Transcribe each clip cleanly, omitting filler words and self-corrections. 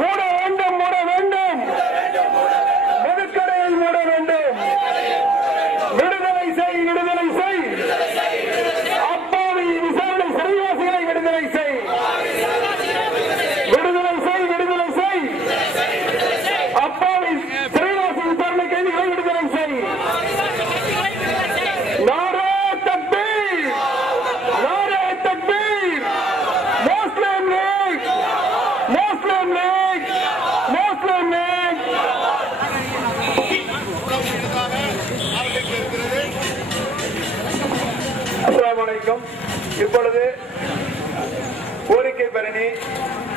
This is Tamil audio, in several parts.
மூட வேண்டும், மூட வேண்டும். மதுக்கடையை மூட வேண்டும். விடுதலை செய், விடுதலை செய். அப்பாவி விசாரணை சிறைவாசிகளை விடுதலை செய். விடுதலை செய், விடுதலை செய். அப்பாவி சிறைவாசி விசாரணை கைதிகளை விடுதலை செய். நாரே தக்பீர், நாரே தக்பீர். முஸ்லிம் லீக், முஸ்லிம் லீக், முஸ்லிம் லீக். அஸ்ஸலாமு அலைக்கும். இப்பொழுது கோரிக்கை பேரணி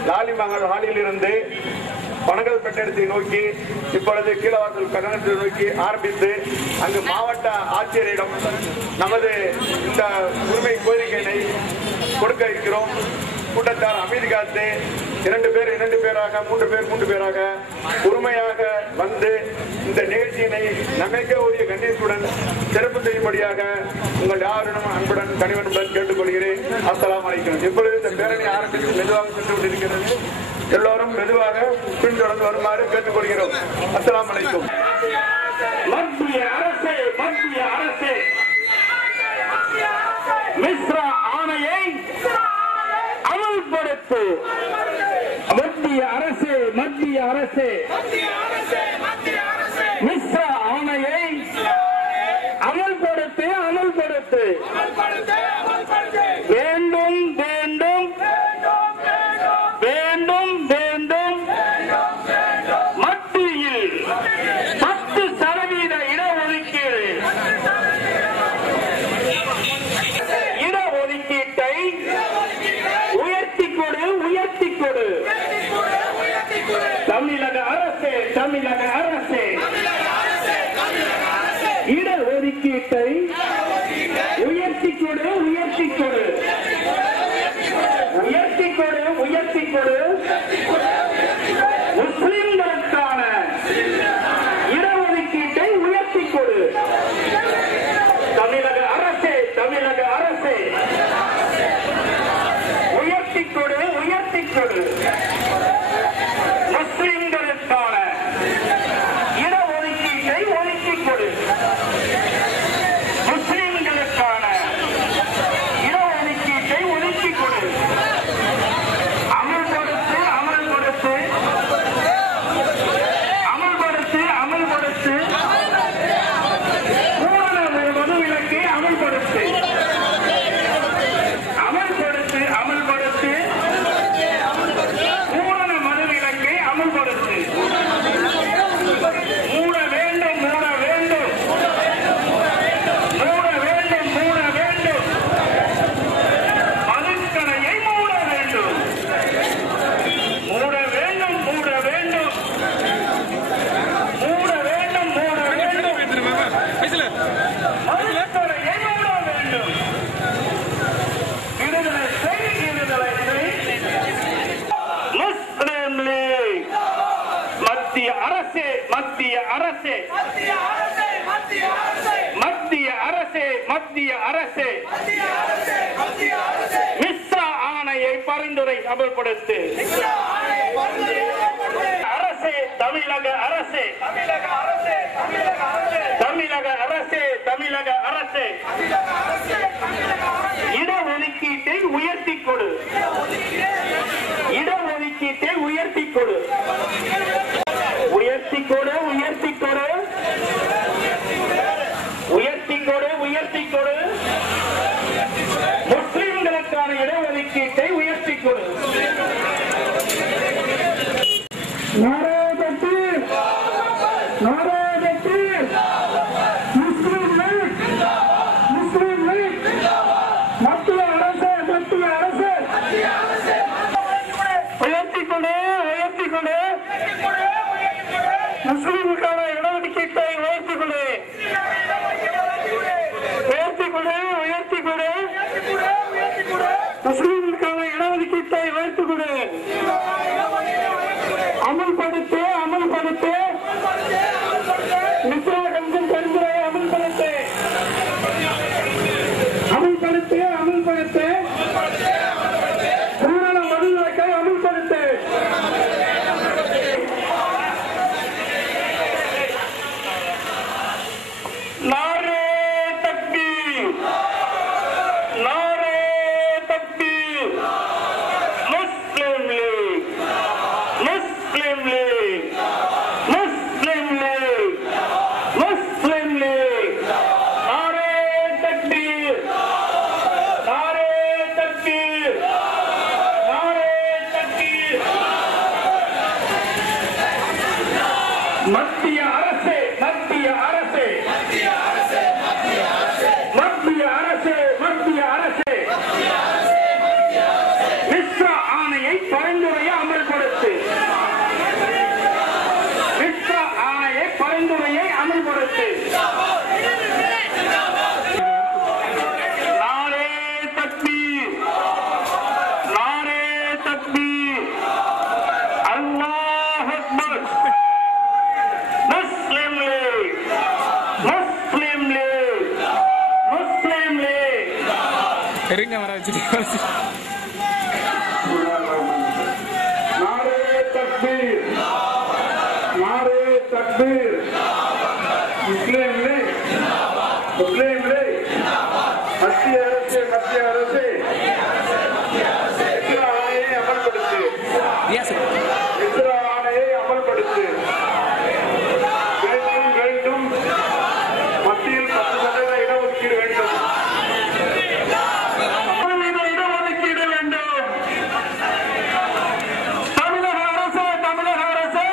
லாலிமங்கல் ஹாலில் இருந்து பனகல் பெட்டடத்தை நோக்கி இப்பொழுது கீழவாசல் கட்டணத்தை நோக்கி ஆரம்பித்து அங்கு மாவட்ட ஆட்சியரிடம் நமது இந்த உரிமை கோரிக்கையினை கொடுக்க இருக்கிறோம். கூட்டத்தார் அமைதி காத்து 2 பேராக 3 பேராக உரிமையாக வந்து இந்த நிகழ்ச்சியினை நமக்கே உரிய கண்ணியத்துடன் சிறப்பு செய்யும்படியாக உங்கள் யாரிடம் அன்புடன் கனிவனுடன் கேட்டுக்கொள்கிறேன். அஸ்ஸலாமு அலைக்கும். இப்பொழுது இந்த பேரணி ஆரம்பித்து மெதுவாக சென்று கொண்டிருக்கிறது. எல்லோரும் மெதுவாக பின்தொடர்ந்து வருமாறு கேட்டுக்கொள்கிறோம். அஸ்ஸலாமு அலைக்கும். மத்திய அரசே, மத்திய அரசே, மிஸ்ரா ஆணையை அமல்படுத்து. மத்திய அரசே, மத்திய அரசே, மிஸ்ரா ஆணையை அமல்படுத்து, அமல்படுத்து. வேண்டும், வேண்டும், வேண்டும், வேண்டும். மத்தியில் 10% இடஒதுக்கீடு, இடஒதுக்கீட்டை உயர்த்தி கொடு, உயர்த்தி கொடு. தமிழக அரசே, தமிழக அரசே, இடஒதுக்கீட்டை உயர்த்தி கொடு, உயர்த்தி கொடு. உயர்த்தி கொடு, உயர்த்தி கொடு. முஸ்லிம்களுக்கான இடஒதுக்கீட்டை உயர்த்தி கொடு. தமிழக அரசே, தமிழக அரசே, உயர்த்தி கொடு, உயர்த்தி கொடு. முஸ்லிம்களுக்கான இடஒதுக்கீட்டை ஒதுக்கி கொடு. முஸ்லிம்களுக்கான இடஒதுக்கீட்டை ஒதுக்கி கொடு. அமல்படுத்து, அமல்படுத்து, அமல்படுத்து, அமல்படுத்து. பூரண மதுவிலக்கை அமல்படுத்து, அமல்படுத்து, அமல்படுத்து. பூரண மதுவிலக்கை அமல்படுத்து. மூட வேண்டும், மூட வேண்டும், மூட வேண்டும், மூட வேண்டும். மதுக்கடையை மூட வேண்டும், மூட வேண்டும், மூட வேண்டும், மூட வேண்டும், மூட வேண்டும். மதுக்கடையை மூட வேண்டும். விடுதலை செய், விடுதலை செய். முஸ்லிம் லீக். மத்திய அரசே, மத்திய அரசே, மத்திய அரசே, மத்திய அரசே, மிஸ்ரா ஆணையை பரிந்துரை அமல்படுத்து. அரசே, தமிழக அரசே, தமிழக அரசே, தமிழக அரசே, இடஒதுக்கீட்டை உயர்த்தி கொடு. இடஒதுக்கீட்டை உயர்த்தி கொடு. உயர்த்தி கொடு, உயர்த்தி கொடு. உயர்த்தி கொடு, உயர்த்தி கொடு. முஸ்லிம்களுக்கான இடஒதுக்கீட்டை உயர்த்தி கொடு. நாரே தக்பீர், நாரே தக்பீர். முஸ்லிம் லீக், முஸ்லிம் லீக். மத்திய அரசே, மத்திய அரசே, உயர்த்தி கொடு, உயர்த்தி கொடு. முஸ்லிம்களுக்கான இடஒதுக்கீட்டை உயர்த்தி கொடு. உயர்த்தி கொடு, உயர்த்தி கொடு. முஸ்லிம்களுக்கான இடஒதுக்கீட்டை உயர்த்தி கொடு. அமல்படுத்து, அமல்படுத்து. மிஸ்ரா கமிஷன் பரிந்துரையை அமல்படுத்து, அமல்படுத்து, அமல்படுத்து. பூரண மதுவிலக்கை அமல்படுத்து. மத்திய அரசு மத்திய அரசு மத்திய அரசு மத்திய அரசு மிஸ்ரா ஆணையை பரிந்துரையை அமல்படுத்து. மிஸ்ரா ஆணையை பரிந்துரையை அமல்படுத்து. நாரே தக்பீர், நாரே தக்பீர், அல்லாஹ் அக்பர். முஸ்லிம் லீக், முஸ்லிம் லீக், முஸ்லிம் லீக். இருங்க வர வச்சுட்டு நாரே தக்பீர், நாரே தக்பீர். முஸ்லிம் லீக், முஸ்லிம் லீக். மத்திய அரசு மத்திய அரசு மிஸ்ரா ஆணையை அமல்படுத்து. மிஸ்ரா ஆணையை அமல்படுத்து. வேண்டும் வேண்டும். மத்தியில் 10% இடஒதுக்கீடு வேண்டும். இடஒதுக்கீடு வேண்டும். தமிழக அரசு தமிழக அரசு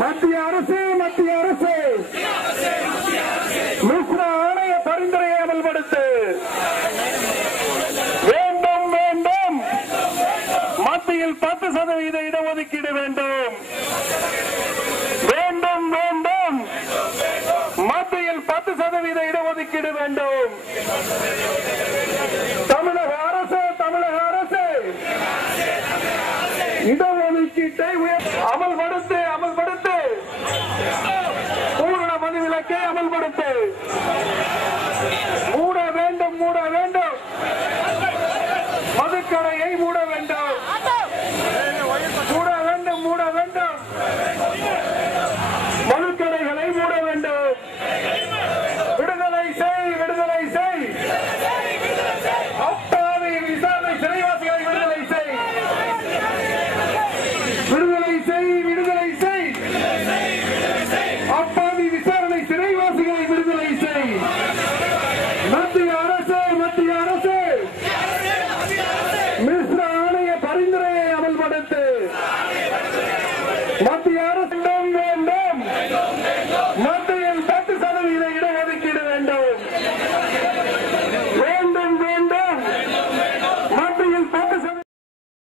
மத்திய அரசு மிஸ்ரா ஆணைய பரிந்துரையை அமல்படுத்து வேண்டும். மத்தியில் 10% இடஒதுக்கீடு வேண்டும். மத்தியில் 10% இடஒதுக்கீடு வேண்டும். தமிழக அரசு இடஒதுக்கீட்டை அமல்படுத்து பூரண மதுவிலக்கை அமல்படுத்து. மூட வேண்டும் மதுக்கடையை மூட வேண்டும். மதுக்கடைகளை மூட வேண்டும். விடுதலை செய் அப்பாவி விசாரணை சிறைவாசிகளை விடுதலை செய். அப்பாவி விசாரணை சிறைவாசிகளை விடுதலை செய். மத்திய அரசு